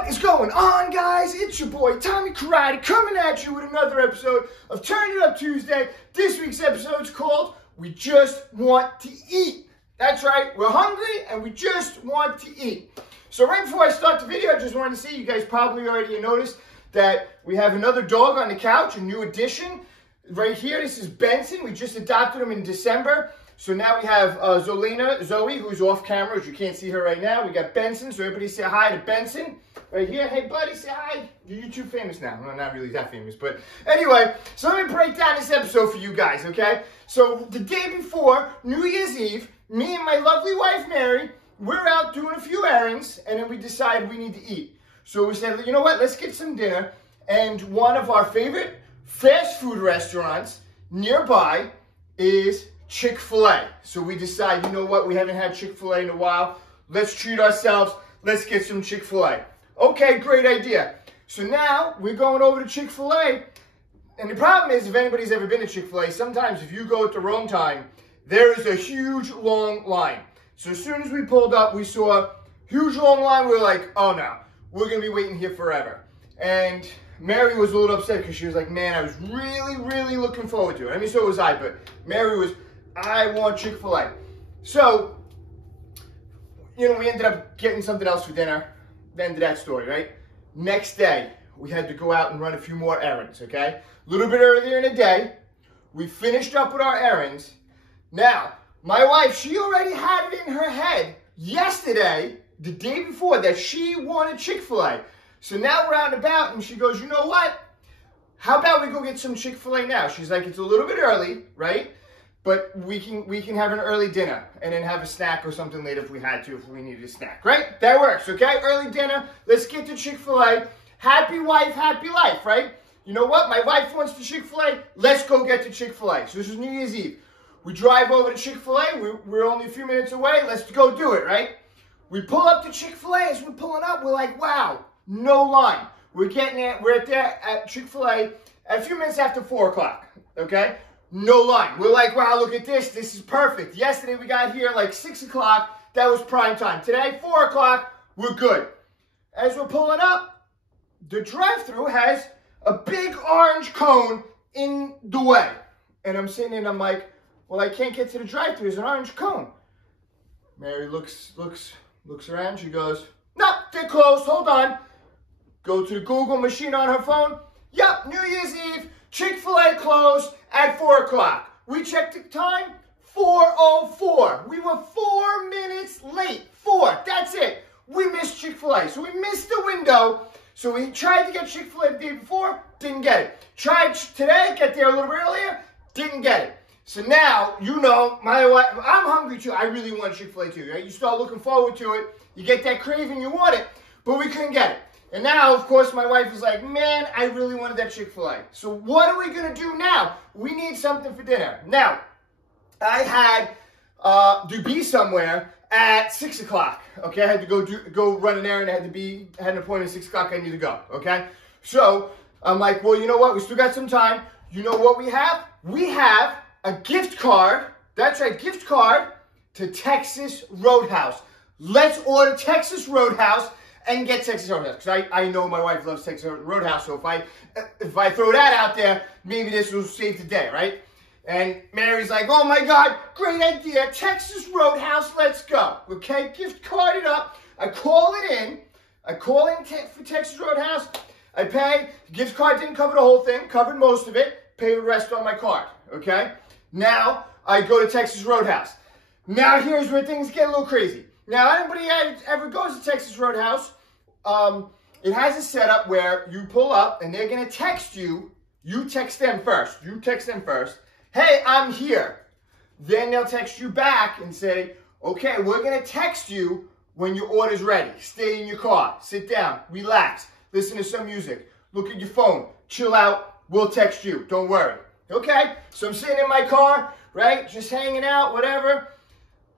What is going on, guys? It's your boy Tommy Karate coming at you with another episode of Turn It Up Tuesday. This week's episode is called We Just Want to Eat. That's right, we're hungry and we just want to eat. So right before I start the video, I just wanted to say, you guys probably already noticed that we have another dog on the couch, a new addition. Right here, this is Benson. We just adopted him in December. So now we have Zoe, who's off camera, as you can't see her right now. We got Benson, so everybody say hi to Benson. Right here, hey buddy, say hi. You're YouTube famous now. Well, not really that famous, but anyway, so let me break down this episode for you guys, okay? So the day before New Year's Eve, me and my lovely wife, Mary, we're out doing a few errands, and then we decided we need to eat. So we said, you know what, let's get some dinner, and one of our favorite fast food restaurants nearby is Chick-fil-A. So we decided, you know what, we haven't had Chick-fil-A in a while. Let's treat ourselves. Let's get some Chick-fil-A. Okay, great idea. So now we're going over to Chick-fil-A. And the problem is, if anybody's ever been to Chick-fil-A, sometimes if you go at the wrong time, there is a huge long line. So as soon as we pulled up, we saw a huge long line. We were like, oh no, we're going to be waiting here forever. And Mary was a little upset because she was like, man, I was really looking forward to it. I mean, so was I, but Mary was, I want Chick-fil-A. So, you know, we ended up getting something else for dinner. The end of that story, right? Next day, we had to go out and run a few more errands, okay? A little bit earlier in the day, we finished up with our errands. Now, my wife, she already had it in her head yesterday, the day before, that she wanted Chick-fil-A. So now we're out and about, and she goes, you know what? How about we go get some Chick-fil-A now? She's like, it's a little bit early, right? But we can have an early dinner and then have a snack or something later if we had to, if we needed a snack, right? That works, okay? Early dinner, let's get to Chick-fil-A. Happy wife, happy life, right? You know what? My wife wants the Chick-fil-A. Let's go get to Chick-fil-A. So this is New Year's Eve. We drive over to Chick-fil-A. We're only a few minutes away. Let's go do it, right? We pull up to Chick-fil-A. As we're pulling up, we're like, wow, no line. We're at there at Chick-fil-A at a few minutes after 4 o'clock, okay? No line. We're like, wow, look at this. This is perfect. Yesterday we got here like 6 o'clock. That was prime time. Today, 4 o'clock, we're good. As we're pulling up, the drive-thru has a big orange cone in the way. And I'm sitting there and I'm like, well, I can't get to the drive-thru. There's an orange cone. Mary looks around. She goes, nope, they're closed. Hold on. Go to the Google machine on her phone. Yep, New Year's Eve, Chick-fil-A closed at 4 o'clock. We checked the time, 4:04. We were 4 minutes late. 4, that's it. We missed Chick-fil-A. So we missed the window. So we tried to get Chick-fil-A the day before, didn't get it. Tried today, get there a little bit earlier, didn't get it. So now, you know, my wife, I'm hungry too. I really want Chick-fil-A too, right? You start looking forward to it. You get that craving, you want it, but we couldn't get it. And now, of course, my wife is like, man, I really wanted that Chick-fil-A. So what are we going to do now? We need something for dinner. Now, I had to be somewhere at 6 o'clock, okay? I had to go run an errand. I had an appointment at 6 o'clock. I need to go, okay? So I'm like, well, you know what? We still got some time. You know what we have? We have a gift card. That's right, gift card to Texas Roadhouse. Let's order Texas Roadhouse and get Texas Roadhouse, because I know my wife loves Texas Roadhouse, so if I throw that out there, maybe this will save the day, right? And Mary's like, oh my God, great idea, Texas Roadhouse, let's go, okay? Gift card it up, I call in for Texas Roadhouse, I pay, the gift card didn't cover the whole thing, covered most of it, pay the rest on my card, okay? Now, I go to Texas Roadhouse. Now here's where things get a little crazy. Now, anybody ever goes to Texas Roadhouse, it has a setup where you pull up and they're going to text you. You text them first. Hey, I'm here. Then they'll text you back and say, okay, we're going to text you when your order's ready. Stay in your car. Sit down. Relax. Listen to some music. Look at your phone. Chill out. We'll text you. Don't worry. Okay? So I'm sitting in my car, right? Just hanging out, whatever.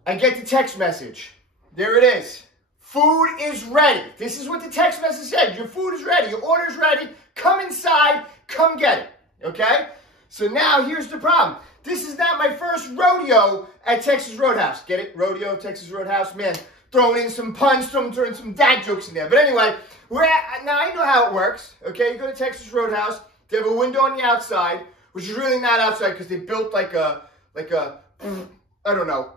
I get the text message. There it is. Food is ready. This is what the text message said. Your food is ready. Your order is ready. Come inside. Come get it. Okay? So now here's the problem. This is not my first rodeo at Texas Roadhouse. Get it? Rodeo, Texas Roadhouse. Man, throwing in some puns, throwing some dad jokes in there. But anyway, now I know how it works, okay? You go to Texas Roadhouse, they have a window on the outside, which is really not outside because they built like a, I don't know,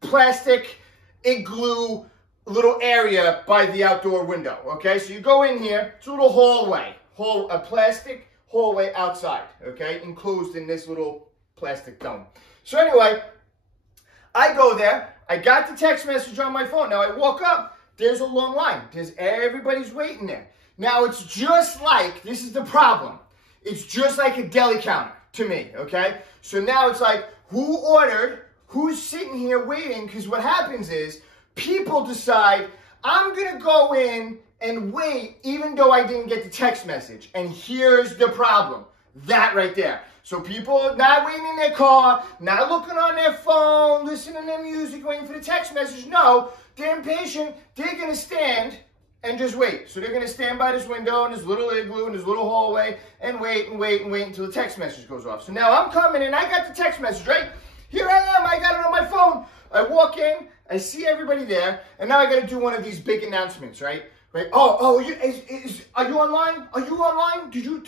plastic igloo little area by the outdoor window, okay? So you go in here, it's a little hallway, a plastic hallway outside, okay? Enclosed in this little plastic dome. So anyway, I go there, I got the text message on my phone. Now I walk up, there's a long line. Everybody's waiting there. Now it's just like, this is the problem. It's just like a deli counter to me, okay? So now it's like, who ordered? Who's sitting here waiting? Because what happens is, people decide, I'm going to go in and wait even though I didn't get the text message. And here's the problem. That right there. So people are not waiting in their car, not looking on their phone, listening to their music, waiting for the text message. No, they're impatient. They're going to stand and just wait. So they're going to stand by this window in this little igloo in this little hallway and wait and wait and wait until the text message goes off. So now I'm coming and I got the text message, right? Here I am. I got it on my phone. I walk in. I see everybody there. And now I got to do one of these big announcements, right? Right? Oh, are you online? Are you online? Did you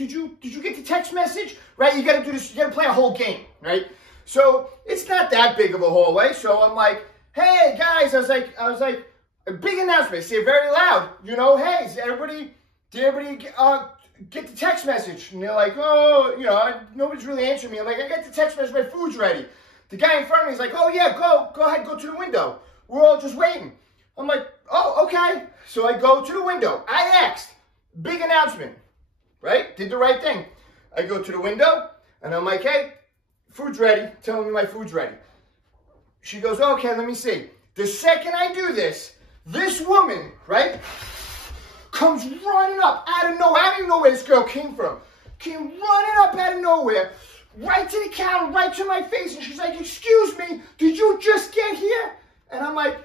get the text message? Right? You got to do this. You got to play a whole game, right? So it's not that big of a hallway. So I'm like, hey guys, I was like, a big announcement. I say it very loud. You know, hey, did everybody get the text message? And they're like, oh, you know, nobody's really answering me. I'm like, I got the text message. My food's ready. The guy in front of me is like, oh yeah, go ahead, go to the window. We're all just waiting. I'm like, oh, okay. So I go to the window. I asked. Big announcement, right? Did the right thing. I go to the window, and I'm like, hey, food's ready. Telling me my food's ready. She goes, okay, let me see. The second I do this, this woman, right, comes running up out of nowhere. I don't even know where this girl came from. Came running up out of nowhere, right to the counter, right to my face, and she's like, excuse me, did you just get here? And I'm like,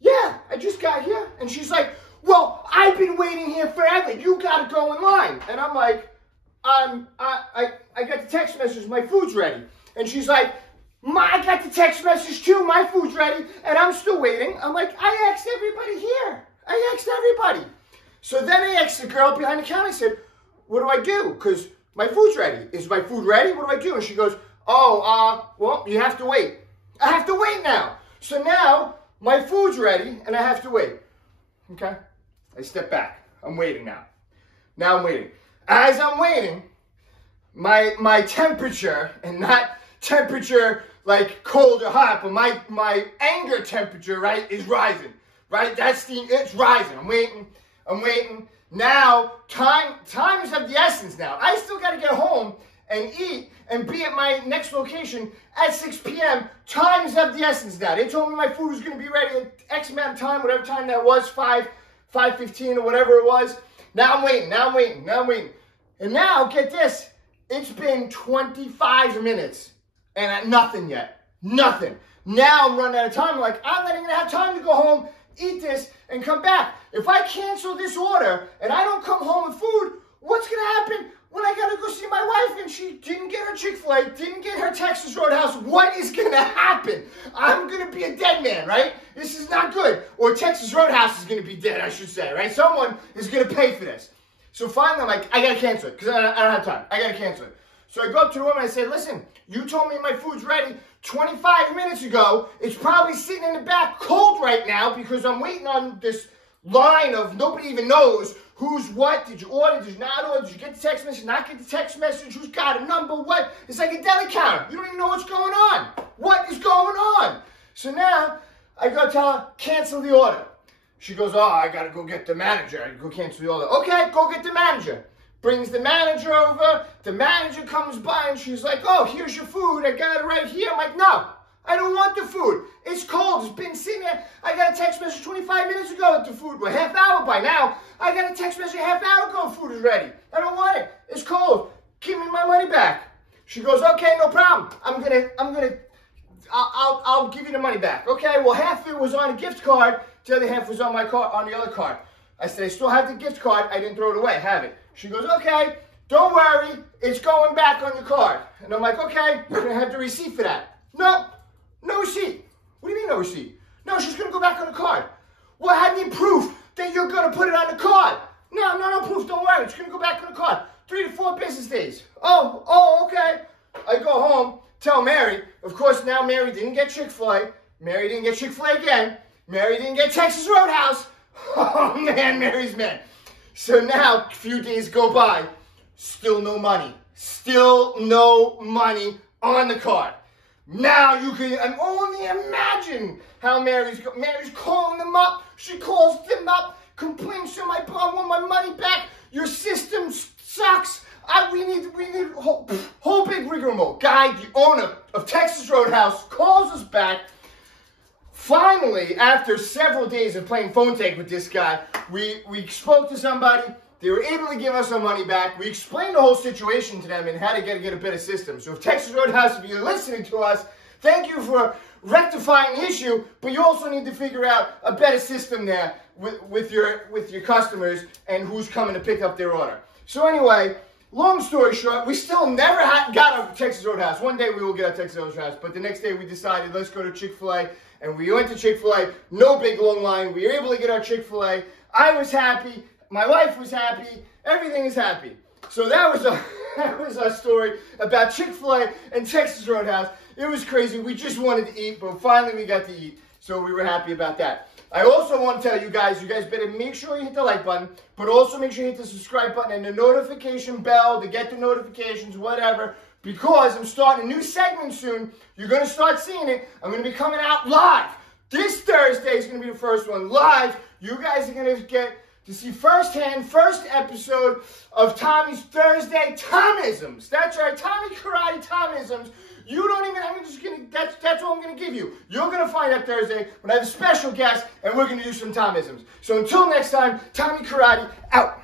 yeah, I just got here. And she's like, well, I've been waiting here forever. You got to go in line. And I'm like, I got the text message. My food's ready. And she's like, I got the text message too. My food's ready. And I'm still waiting. I'm like, I asked everybody here. I asked everybody. So then I asked the girl behind the counter. I said, what do I do? Because my food's ready. Is my food ready? What do I do? And she goes, oh, well, you have to wait. I have to wait now. So now my food's ready and I have to wait. Okay? I step back. I'm waiting now. Now I'm waiting. As I'm waiting, my temperature, and not temperature like cold or hot, but my anger temperature, right, is rising. Right? It's rising. I'm waiting. Now, time is of the essence now. I still got to get home and eat and be at my next location at 6 p.m. Time is of the essence now. They told me my food was going to be ready at X amount of time, whatever time that was, 5:15 or whatever it was. Now I'm waiting. And now, get this, it's been 25 minutes and nothing yet. Nothing. Now I'm running out of time. I'm like, I'm not even going to have time to go home, eat this, and come back. If I cancel this order and I don't come home with food, what's going to happen when I got to go see my wife and she didn't get her Chick-fil-A, didn't get her Texas Roadhouse? What is going to happen? I'm going to be a dead man, right? This is not good. Or Texas Roadhouse is going to be dead, I should say, right? Someone is going to pay for this. So finally, I'm like, I got to cancel it because I don't have time. I got to cancel it. So I go up to the woman and I say, listen, you told me my food's ready 25 minutes ago. It's probably sitting in the back cold right now because I'm waiting on this line of nobody even knows who's what. Did you order? Did you not order? Did you get the text message? Not get the text message? Who's got a number? What? It's like a deli counter. You don't even know what's going on. What is going on? So now I go tell her, cancel the order. She goes, oh, I got to go get the manager. I go cancel the order. Okay, go get the manager. Brings the manager over. The manager comes by and she's like, oh, here's your food. I got it right here. I'm like, no, I don't want the food. It's cold. It's been sitting there. I got a text message 25 minutes ago that the food was half hour by now. I got a text message a half hour ago food is ready. I don't want it. It's cold. Give me my money back. She goes, okay, no problem. I'll give you the money back. Okay, well, half of it was on a gift card. The other half was on my card, on the other card. I said, I still have the gift card. I didn't throw it away. Have it. She goes, okay, don't worry. It's going back on your card. And I'm like, okay, you're going to have the receipt for that. No, no receipt. What do you mean no receipt? No, she's going to go back on the card. Well, I need proof that you're going to put it on the card. No proof, don't worry. It's going to go back on the card. 3 to 4 business days. Oh, okay. I go home, tell Mary. Of course, now Mary didn't get Chick-fil-A. Mary didn't get Chick-fil-A again. Mary didn't get Texas Roadhouse. Oh, man, Mary's mad. So now, a few days go by. Still no money. Still no money on the card. Now you can only imagine how Mary's calling them up. She calls them up, complains to I want my money back. Your system sucks. We need whole big rigmarole. Guy, the owner of Texas Roadhouse, calls us back. Finally, after several days of playing phone tag with this guy, we spoke to somebody. They were able to give us our money back. We explained the whole situation to them and how to get a better system. So if Texas Roadhouse, if you're listening to us, thank you for rectifying the issue, but you also need to figure out a better system there with your customers and who's coming to pick up their order. So anyway, long story short, we still never got our Texas Roadhouse. One day we will get our Texas Roadhouse, but the next day we decided let's go to Chick-fil-A, and we went to Chick-fil-A. No big long line. We were able to get our Chick-fil-A. I was happy. My wife was happy. Everything is happy. So that was our story about Chick-fil-A and Texas Roadhouse. It was crazy. We just wanted to eat, but finally we got to eat. So we were happy about that. I also want to tell you guys better make sure you hit the like button, but also make sure you hit the subscribe button and the notification bell to get the notifications, whatever, because I'm starting a new segment soon. You're going to start seeing it. I'm going to be coming out live. This Thursday is going to be the first one live. You guys are going to get to see firsthand, first episode of Tommy's Thursday Tomisms. That's right, Tommy Karate Tomisms. You don't even, that's all I'm going to give you. You're going to find out Thursday when I have a special guest and we're going to do some Tomisms. So until next time, Tommy Karate out.